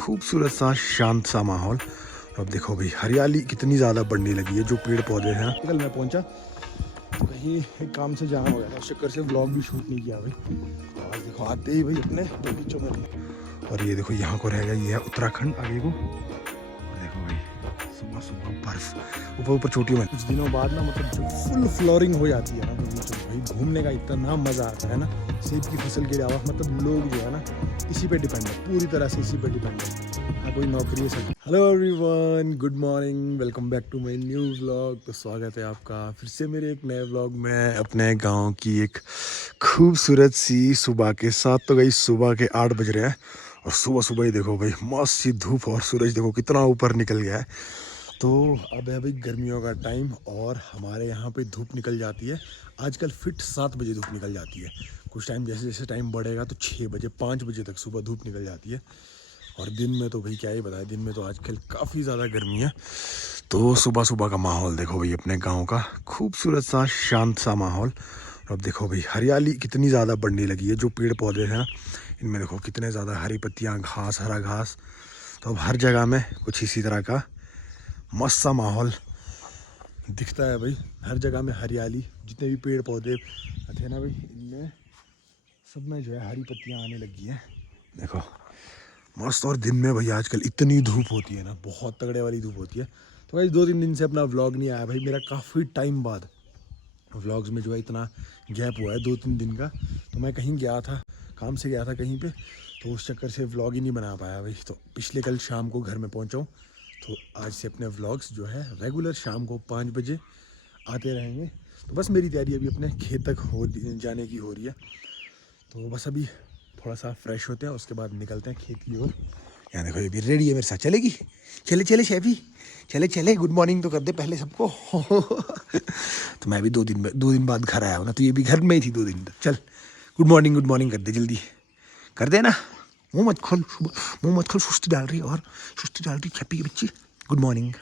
खूबसूरत सा शांत सा माहौल। अब देखो भाई हरियाली कितनी ज़्यादा बढ़ने लगी है, जो पेड़ पौधे हैं। कल मैं पहुंचा तो कहीं एक काम से जाना हो गया था, उस चक्कर से व्लॉग भी शूट नहीं किया भाई। तो आज देखो आते ही भाई अपने बगीचों में, और ये देखो यहाँ को रहेगा, ये है उत्तराखंड आगे को। देखो भाई सुबह सुबह बर्फ ऊपर ऊपर चोटियों में। कुछ दिनों बाद ना मतलब जब फुल फ्लोरिंग हो जाती है ना बगीचों में, भाई घूमने का इतना मज़ा आता है ना। सेब की फसल के अलावा मतलब लोग जो है ना इसी पे डिपेंड है, पूरी तरह से इसी पे डिपेंड है ना, कोई नौकरी है सब। Hello everyone, good morning, welcome back to my new vlog. तो स्वागत है आपका फिर से मेरे एक नए व्लॉग में, अपने गांव की एक खूबसूरत सी सुबह के साथ। तो गई सुबह के 8 बज रहे हैं, और सुबह सुबह ही देखो भाई मस्त सी धूप, और सूरज देखो कितना ऊपर निकल गया है। तो अब है भाई गर्मियों का टाइम, और हमारे यहाँ पे धूप निकल जाती है आजकल फिट 7 बजे धूप निकल जाती है। कुछ टाइम जैसे जैसे टाइम बढ़ेगा तो 6 बजे 5 बजे तक सुबह धूप निकल जाती है। और दिन में तो भाई क्या ही बताए, दिन में तो आजकल काफ़ी ज़्यादा गर्मी है। तो सुबह सुबह का माहौल देखो भाई, अपने गांव का खूबसूरत सा शांत सा माहौल। और अब देखो भाई हरियाली कितनी ज़्यादा बढ़ने लगी है, जो पेड़ पौधे हैं इनमें देखो कितने ज़्यादा हरी पत्तियाँ, घास, हरा घास। तो अब हर जगह में कुछ इसी तरह का मस्त सा माहौल दिखता है भाई। हर जगह में हरियाली, जितने भी पेड़ पौधे थे ना भाई, इनमें सब में जो है हरी पत्तियाँ आने लगी हैं, देखो मस्त। और दिन में भाई आजकल इतनी धूप होती है ना, बहुत तगड़े वाली धूप होती है। तो भाई 2-3 दिन से अपना व्लॉग नहीं आया भाई, मेरा काफ़ी टाइम बाद व्लॉग्स में जो है इतना गैप हुआ है 2-3 दिन का। तो मैं कहीं गया था, काम से गया था कहीं पे, तो उस चक्कर से व्लॉग ही नहीं बना पाया भाई। तो पिछले कल शाम को घर में पहुंचा हूँ, तो आज से अपने व्लॉग्स जो है रेगुलर शाम को 5 बजे आते रहेंगे। तो बस मेरी तैयारी अभी अपने खेत तक जाने की हो रही है। तो बस अभी थोड़ा सा फ्रेश होते हैं, उसके बाद निकलते हैं खेत की ओर। यहाँ देखो ये भी रेडी है मेरे साथ, चलेगी? चले चले शेफी, चले चले। गुड मॉर्निंग तो कर दे पहले सबको। तो मैं भी 2 दिन बाद घर आया हूँ ना, तो ये भी घर में ही थी 2 दिन तक। चल गुड मॉर्निंग कर दे, जल्दी कर दे ना। मुँह मत खोल, मुँह मत खोल, सुस्ती डाल रही है, और सुस्ती डाल रही छपी की बच्ची। Good morning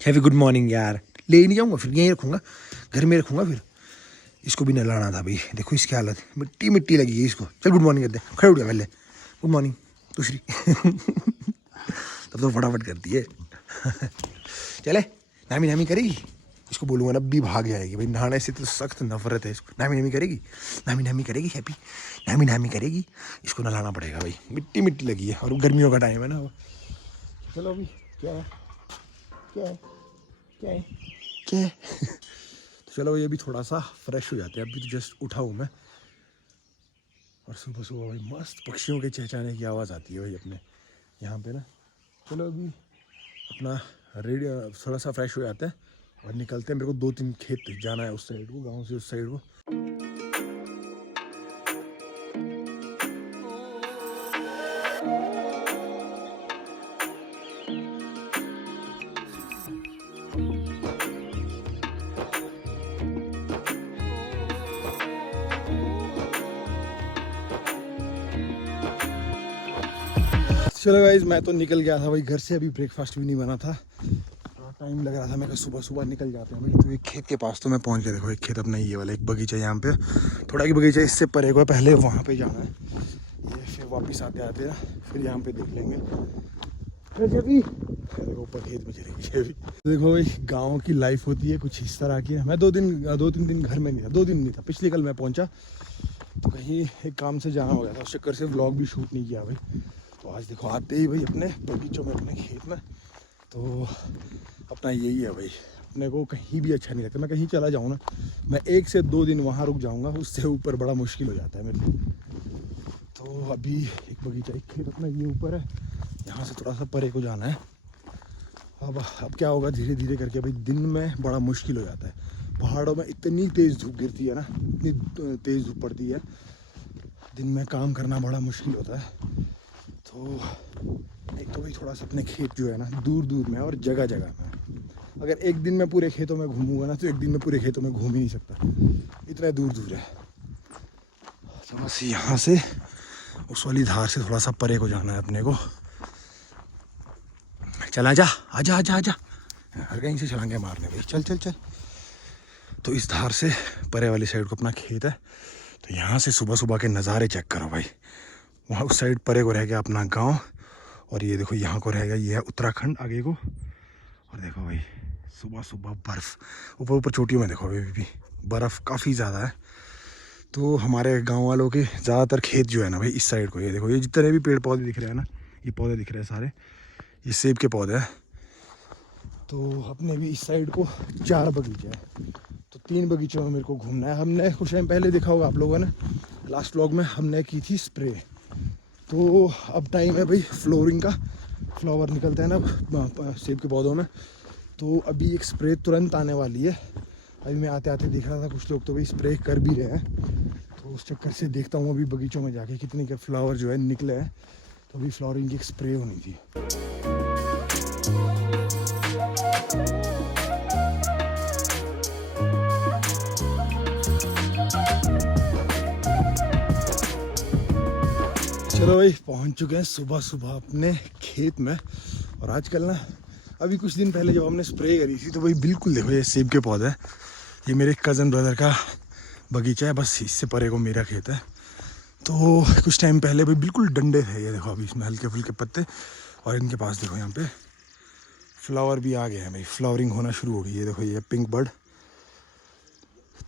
शेफी, good morning. यार ले ही नहीं जाऊँगा, फिर यहीं रखूँगा, घर में रखूँगा। फिर इसको भी नहलाना था भाई, देखो इसकी हालत, मिट्टी मिट्टी लगी है इसको। चल गुड मॉर्निंग कर दे, खड़े उठ गया पहले, गुड मॉर्निंग दूसरी। तब तो फटाफट करती है। चले नामी नामी करेगी, इसको बोलूँगा ना भी भाग जाएगी भाई, नहाने से तो सख्त नफरत है इसको। नामी नामी करेगी, नामी नामी करेगी हैप्पी, नामी नामी करेगी। इसको नहलाना पड़ेगा भाई, मिट्टी मिट्टी लगी है, और गर्मियों का टाइम है ना। चलो अभी क्या है, क्या है, क्या है, क्या है। तो चलो भाई अभी थोड़ा सा फ्रेश हो जाते हैं, अभी तो जस्ट उठा हूँ मैं। और सुबह सुबह भाई मस्त पक्षियों के चहचहाने की आवाज़ आती है भाई अपने यहाँ पे ना। चलो अभी अपना रेडी, थोड़ा सा फ्रेश हो जाते हैं और निकलते हैं। मेरे को 2-3 खेत जाना है उस साइड को, गांव से उस साइड को। चलो गाइज मैं तो निकल गया था भाई घर से, अभी ब्रेकफास्ट भी नहीं बना था, थोड़ा टाइम लग रहा था। मैं कहा सुबह सुबह निकल जाते हैं भाई। तो एक खेत के पास तो मैं पहुंच गया, देखो एक खेत अपना ये वाला, एक बगीचा यहाँ पे, थोड़ा एक बगीचा इससे परे को, पहले वहाँ पे जाना है, ये फिर वापस आते आते ना फिर यहाँ पे देख लेंगे। देखो ऊपर खेत में चलेगी। देखो भाई गाँव की लाइफ होती है कुछ इस तरह की। मैं 2-3 दिन घर में नहीं था, 2 दिन नहीं था। पिछले कल मैं पहुँचा तो कहीं एक काम से जाना हो गया था, उस चक्कर से व्लॉग भी शूट नहीं किया भाई। तो आज देखो आते ही भाई अपने बगीचों में, अपने खेत में, तो अपना यही है भाई, अपने को कहीं भी अच्छा नहीं लगता। मैं कहीं चला जाऊँ ना, मैं 1 से 2 दिन वहाँ रुक जाऊँगा, उससे ऊपर बड़ा मुश्किल हो जाता है मेरे को। तो अभी एक बगीचा, एक खेत अपना ये ऊपर है, यहाँ से थोड़ा सा परे को जाना है। अब क्या होगा, धीरे धीरे करके भाई दिन में बड़ा मुश्किल हो जाता है। पहाड़ों में इतनी तेज़ धूप गिरती है ना, इतनी तेज़ धूप पड़ती है, दिन में काम करना बड़ा मुश्किल होता है। तो एक तो भाई थोड़ा सा अपने खेत जो है ना दूर दूर में, और जगह जगह में। अगर एक दिन में पूरे खेतों में घूमूंगा ना, तो एक दिन में पूरे खेतों में घूम ही नहीं सकता, इतना दूर दूर है। तो बस यहाँ से उस वाली धार से थोड़ा सा परे को जाना है अपने को। चल आजा आजा आजा आजा, हर कहीं से छलांगे मारने भाई, चल चल चल। तो इस धार से परे वाली साइड को अपना खेत है। तो यहाँ से सुबह सुबह के नज़ारे चेक करो भाई, वहाँ उस साइड परे को रह गया अपना गांव, और ये देखो यहाँ को रहेगा, ये है उत्तराखंड आगे को। और देखो भाई सुबह सुबह बर्फ़, ऊपर ऊपर चोटियों में देखो अभी भी बर्फ़ काफ़ी ज़्यादा है। तो हमारे गांव वालों के ज़्यादातर खेत जो है ना भाई इस साइड को, ये देखो ये जितने भी पेड़ पौधे दिख रहे हैं ना, ये पौधे दिख रहे हैं सारे, ये सेब के पौधे हैं। तो अपने भी इस साइड को 4 बगीचे हैं, तो 3 बगीचों में मेरे को घूमना है। हमने कुछ टाइम पहले देखा होगा आप लोगों ने, लास्ट व्लॉग में हमने की थी स्प्रे। तो अब टाइम है भाई फ्लोरिंग का, फ्लावर निकलते हैं ना सेब के पौधों में, तो अभी एक स्प्रे तुरंत आने वाली है। अभी मैं आते आते देख रहा था कुछ लोग तो भाई स्प्रे कर भी रहे हैं, तो उस चक्कर से देखता हूँ अभी बगीचों में जाके कितने के फ्लावर जो है निकले हैं। तो अभी फ्लावरिंग की एक स्प्रे होनी थी। चलो भाई पहुँच चुके हैं सुबह सुबह अपने खेत में। और आजकल ना अभी कुछ दिन पहले जब हमने स्प्रे करी थी तो भाई बिल्कुल देखो ये सेब के पौधे हैं, ये मेरे कज़न ब्रदर का बगीचा है, बस इससे परे को मेरा खेत है। तो कुछ टाइम पहले भाई बिल्कुल डंडे थे, ये देखो अभी इसमें हल्के फुल्के पत्ते, और इनके पास देखो यहाँ पे फ्लावर भी आ गए हैं भाई, फ्लावरिंग होना शुरू हो गई। ये देखो ये पिंक बर्ड।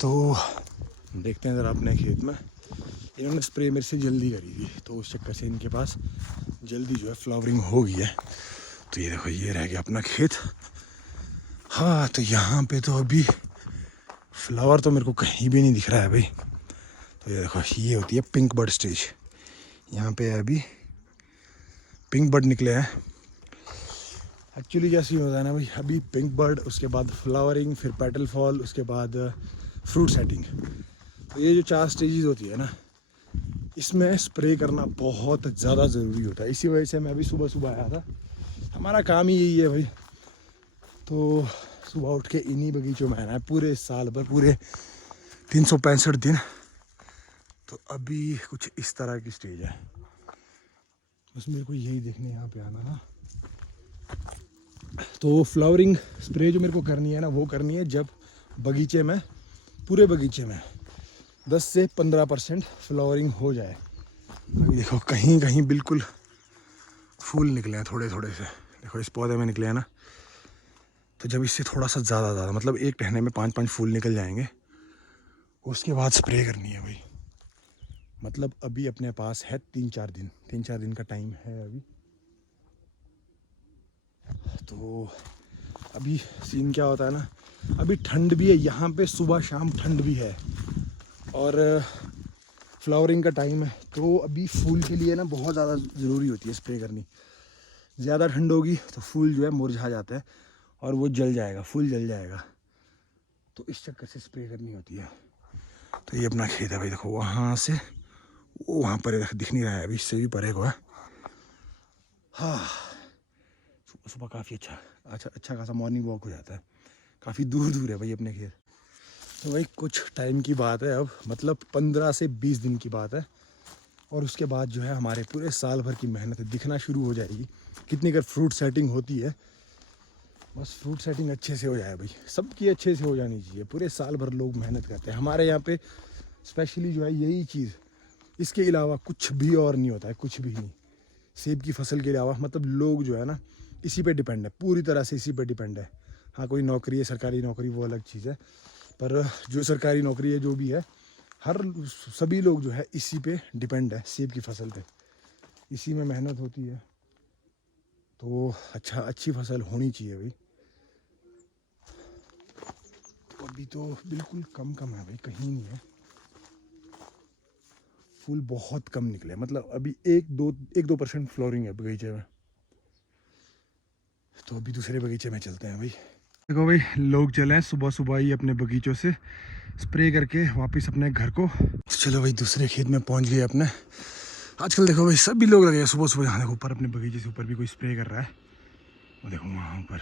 तो देखते हैं ज़रा अपने खेत में, इन्होंने स्प्रे मेरे से जल्दी करी थी तो उस चक्कर से इनके पास जल्दी जो है फ्लावरिंग हो गई है। तो ये देखो ये रह गया अपना खेत। हाँ तो यहाँ पे तो अभी फ्लावर तो मेरे को कहीं भी नहीं दिख रहा है भाई। तो ये देखो ये होती है पिंक बर्ड स्टेज, यहाँ पे अभी पिंक बर्ड निकले हैं। एक्चुअली जैसे होता है ना भाई, अभी पिंक बर्ड, उसके बाद फ्लावरिंग, फिर पेटल फॉल, उसके बाद फ्रूट सेटिंग। तो ये जो 4 स्टेजेस होती है ना, इसमें स्प्रे करना बहुत ज़्यादा ज़रूरी होता है। इसी वजह से मैं अभी सुबह सुबह आया था, हमारा काम ही यही है भाई। तो सुबह उठ के इन्हीं बगीचों में आना है पूरे साल भर, पूरे 365 दिन। तो अभी कुछ इस तरह की स्टेज है, बस मेरे को यही देखने यहाँ पे आना था। तो फ्लावरिंग स्प्रे जो मेरे को करनी है ना, वो करनी है जब बगीचे में, पूरे बगीचे में 10 से 15% फ्लावरिंग हो जाए। अभी देखो कहीं कहीं बिल्कुल फूल निकले हैं थोड़े थोड़े से, देखो इस पौधे में निकले हैं ना। तो जब इससे थोड़ा सा ज़्यादा मतलब एक टहने में 5-5 फूल निकल जाएंगे, उसके बाद स्प्रे करनी है भाई। मतलब अभी अपने पास है 3-4 दिन का टाइम है अभी। तो अभी सीन क्या होता है ना, अभी ठंड भी है यहाँ पे, सुबह शाम ठंड भी है, और फ्लावरिंग का टाइम है। तो अभी फूल के लिए ना बहुत ज़्यादा ज़रूरी होती है स्प्रे करनी। ज़्यादा ठंड होगी तो फूल जो है मुरझा जाता है और वो जल जाएगा, फूल जल जाएगा। तो इस चक्कर से स्प्रे करनी होती है। तो ये अपना खेत है भाई, देखो वहाँ से वो वहाँ पर दिख नहीं रहा है अभी, इससे भी परे को है। हाँ सुबह सुबह काफ़ी अच्छा खासा मॉर्निंग वॉक हो जाता है। काफ़ी दूर है भाई अपने खेत। तो भाई कुछ टाइम की बात है अब, मतलब 15 से 20 दिन की बात है, और उसके बाद जो है हमारे पूरे साल भर की मेहनत दिखना शुरू हो जाएगी। कितनी कर फ्रूट सेटिंग होती है, बस फ्रूट सेटिंग अच्छे से हो जाए भाई, सबकी अच्छे से हो जानी चाहिए। पूरे साल भर लोग मेहनत करते हैं हमारे यहाँ पे, स्पेशली जो है यही चीज़, इसके अलावा कुछ भी और नहीं होता है, कुछ भी नहीं। सेब की फसल के अलावा मतलब लोग जो है ना इसी पे डिपेंड है, पूरी तरह से इसी पे डिपेंड है। हाँ कोई नौकरी है, सरकारी नौकरी, वो अलग चीज़ है, पर जो सरकारी नौकरी है जो भी है, सभी लोग जो है इसी पे डिपेंड है, सेब की फसल पे, इसी में मेहनत होती है। तो अच्छी फसल होनी चाहिए भाई। तो अभी तो बिल्कुल कम है भाई, कहीं नहीं है, फूल बहुत कम निकले, मतलब अभी 1-2% फ्लोरिंग है बगीचे में। तो अभी दूसरे बगीचे में चलते हैं भाई। देखो भाई लोग चले हैं सुबह सुबह ही अपने बगीचों से स्प्रे करके वापस अपने घर को। तो चलो भाई दूसरे खेत में पहुंच गए अपने। आजकल देखो भाई सभी लोग लगे हैं सुबह सुबह, यहाँ देखो ऊपर अपने बगीचे से ऊपर भी कोई स्प्रे कर रहा है, वो देखो वहाँ ऊपर।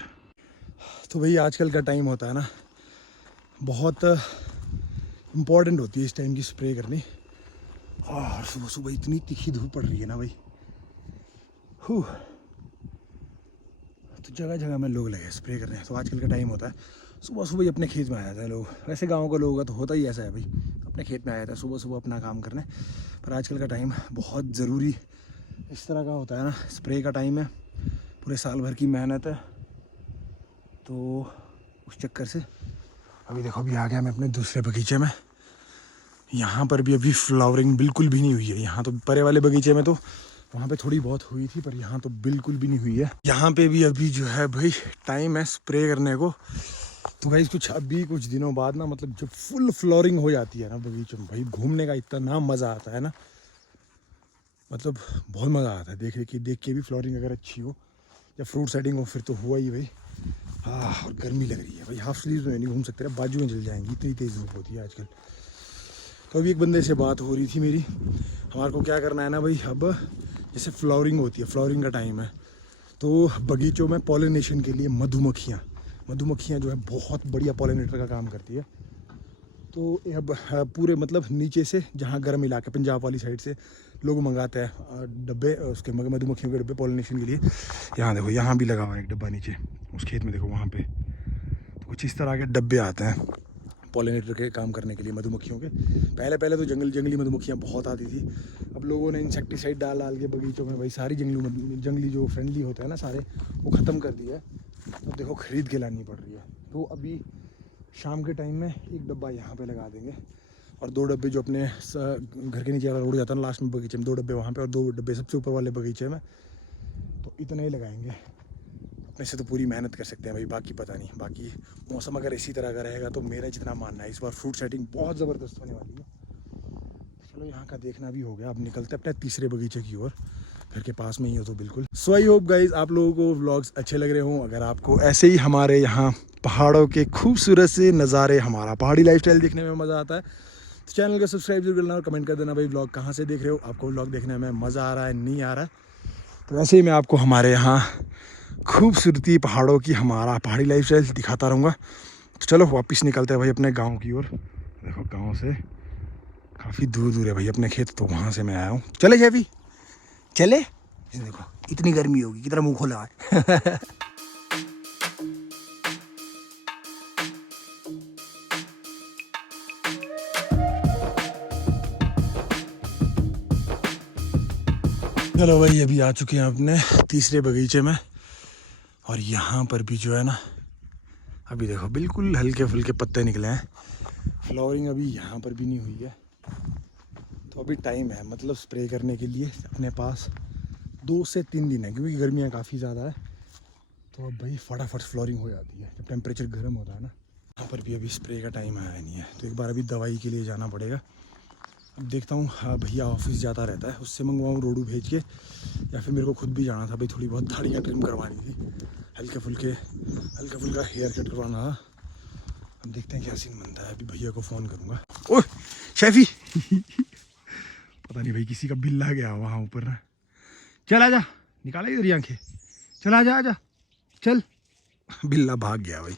तो भाई आजकल का टाइम होता है ना, बहुत इम्पॉर्टेंट होती है इस टाइम की स्प्रे करनी। और सुबह सुबह इतनी तीखी धूप पड़ रही है ना भाई, तो जगह जगह में लोग लगे स्प्रे कर रहे हैं। तो आजकल का टाइम होता है सुबह सुबह ही अपने खेत में आ जाता है लोग। वैसे गांव का लोग तो होता ही ऐसा है भाई, अपने खेत में आ जाता है सुबह सुबह अपना काम करने। पर आजकल का टाइम बहुत ज़रूरी इस तरह का होता है ना, स्प्रे का टाइम है, पूरे साल भर की मेहनत है, तो उस चक्कर से अभी देखो अभी आ गया मैं अपने दूसरे बगीचे में। यहाँ पर भी अभी फ्लावरिंग बिल्कुल भी नहीं हुई है। यहाँ तो परे वाले बगीचे में तो वहाँ पे थोड़ी बहुत हुई थी, पर यहाँ तो बिल्कुल भी नहीं हुई है। यहाँ पे भी अभी जो है भाई टाइम है स्प्रे करने को। तो भाई कुछ दिनों बाद ना, मतलब जब फुल फ्लोरिंग हो जाती है ना बगीचों में, भाई घूमने का इतना मज़ा आता है ना, मतलब बहुत मज़ा आता है। देख के भी फ्लोरिंग अगर अच्छी हो या फ्रूट सेटिंग हो फिर तो हुआ ही भाई। हाँ, और गर्मी लग रही है भाई, हाफ स्लीव में नहीं घूम सकते, बाजू में जल जाएंगी, इतनी तेज़ धूप होती है आजकल। तो अभी एक बंदे से बात हो रही थी मेरी, हमारे को क्या करना है ना भाई, अब जैसे फ्लावरिंग होती है, फ्लावरिंग का टाइम है, तो बगीचों में पॉलिनेशन के लिए मधुमक्खियाँ जो है बहुत बढ़िया पॉलिनेटर का काम करती है। तो अब पूरे मतलब नीचे से, जहाँ गर्म इलाके पंजाब वाली साइड से लोग मंगाते हैं डब्बे, उसके मधुमक्खियों के डब्बे पॉलिनेशन के लिए। यहाँ देखो, यहाँ भी लगा हुआ है एक डब्बा नीचे उस खेत में, देखो वहाँ पे। तो कुछ इस तरह के डब्बे आते हैं पॉलिनेटर के काम करने के लिए मधुमक्खियों के। पहले तो जंगली मधुमक्खियाँ बहुत आती थी, अब लोगों ने इंसेक्टिसाइड डाल के बगीचों में भाई सारी जंगली जो फ्रेंडली होते हैं ना सारे, वो ख़त्म कर दिया है। तो देखो ख़रीद के लानी पड़ रही है। तो अभी शाम के टाइम में एक डब्बा यहाँ पे लगा देंगे, और 2 डब्बे जो अपने घर के नीचे वाला रोड जाता है ना लास्ट में बगीचे में, 2 डब्बे वहाँ पे और 2 डब्बे सबसे ऊपर वाले बगीचे में। तो इतना ही लगाएंगे। अपने से तो पूरी मेहनत कर सकते हैं भाई, बाकी पता नहीं। बाकी मौसम अगर इसी तरह का रहेगा तो मेरा जितना मानना है इस बार फ्रूट सेटिंग बहुत ज़बरदस्त होने वाली है। चलो यहाँ का देखना भी हो गया, अब निकलते हैं अपने तीसरे बगीचे की ओर, घर के पास में ही हो तो बिल्कुल। सो आई होप गाइज आप लोगों को व्लॉग्स अच्छे लग रहे हों। अगर आपको ऐसे ही हमारे यहाँ पहाड़ों के खूबसूरत से नज़ारे, हमारा पहाड़ी लाइफस्टाइल देखने में मज़ा आता है, तो चैनल को सब्सक्राइब जरूर करना और कमेंट कर देना भाई व्लॉग कहाँ से देख रहे हो, आपको व्लॉग देखने में मज़ा आ रहा है नहीं आ रहा है। तो ऐसे ही मैं आपको हमारे यहाँ खूबसूरती पहाड़ों की, हमारा पहाड़ी लाइफस्टाइल दिखाता रहूँगा। तो चलो वापस निकलते हैं भाई अपने गाँव की ओर। देखो गाँव से काफ़ी दूर है भाई अपने खेत, तो वहाँ से मैं आया हूँ। चले जैवी चले, देखो इतनी गर्मी होगी, कितना मुँह खोला है। चलो भाई अभी आ चुके हैं अपने तीसरे बगीचे में, और यहाँ पर भी जो है ना, अभी देखो बिल्कुल हल्के फुल्के पत्ते निकले हैं, फ्लावरिंग अभी यहाँ पर भी नहीं हुई है। तो अभी टाइम है, मतलब स्प्रे करने के लिए अपने पास 2 से 3 दिन है, क्योंकि गर्मियाँ काफ़ी ज़्यादा है। तो अब भाई फटाफट फ्लोरिंग हो जाती है जब टेम्परेचर गर्म होता है ना। यहाँ पर भी अभी स्प्रे का टाइम आया नहीं है, तो एक बार अभी दवाई के लिए जाना पड़ेगा। अब देखता हूँ, हाँ भैया ऑफिस जाता रहता है, उससे मंगवाऊँ रोडू भेज के, या फिर मेरे को खुद भी जाना था भाई, थोड़ी बहुत दाढ़ियाँ ट्रिम करवानी थी, हल्का फुल्का हेयर कट करवाना था। अब देखते हैं क्या सीन बनता है, अभी भैया को फ़ोन करूँगा। ओह शेफी पता नहीं भाई किसी का बिल आ गया वहाँ ऊपर ना। चल आजा, निकाला इधर आंखें, चल आजा चल। बिल्ला भाग गया भाई।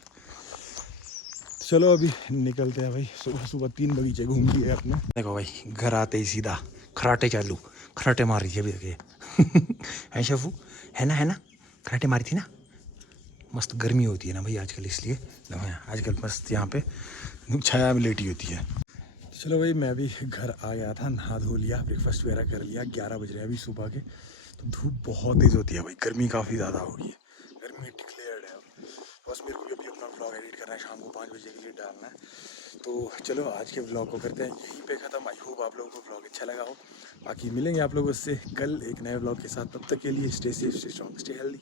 चलो अभी निकलते हैं भाई, सुबह 3 बगीचे घूम लिए अपने। देखो भाई घर आते ही सीधा खराटे मार रही थी अभी तक है शफू, है ना खराटे मारी थी ना। मस्त गर्मी होती है ना भाई आजकल, इसलिए आजकल मस्त यहाँ पे छाया में लेटी होती है। चलो भाई मैं भी घर आ गया था, नहा धो लिया, ब्रेकफास्ट वगैरह कर लिया। 11 बज रहे हैं अभी सुबह के। तो धूप बहुत तेज़ होती है भाई, गर्मी काफ़ी ज़्यादा हो रही है, गर्मी डिक्लेयर्ड है। बस मेरे को भी अभी अपना व्लॉग एडिट करना है, शाम को 5 बजे के लिए डालना है। तो चलो आज के व्लॉग को करते हैं यहीं पे ख़त्म। आई होप आप लोगों को व्लॉग अच्छा लगा हो। बाकी मिलेंगे आप लोगों से कल एक नए व्लॉग के साथ, तब तक के लिए stay safe, stay strong, stay healthy.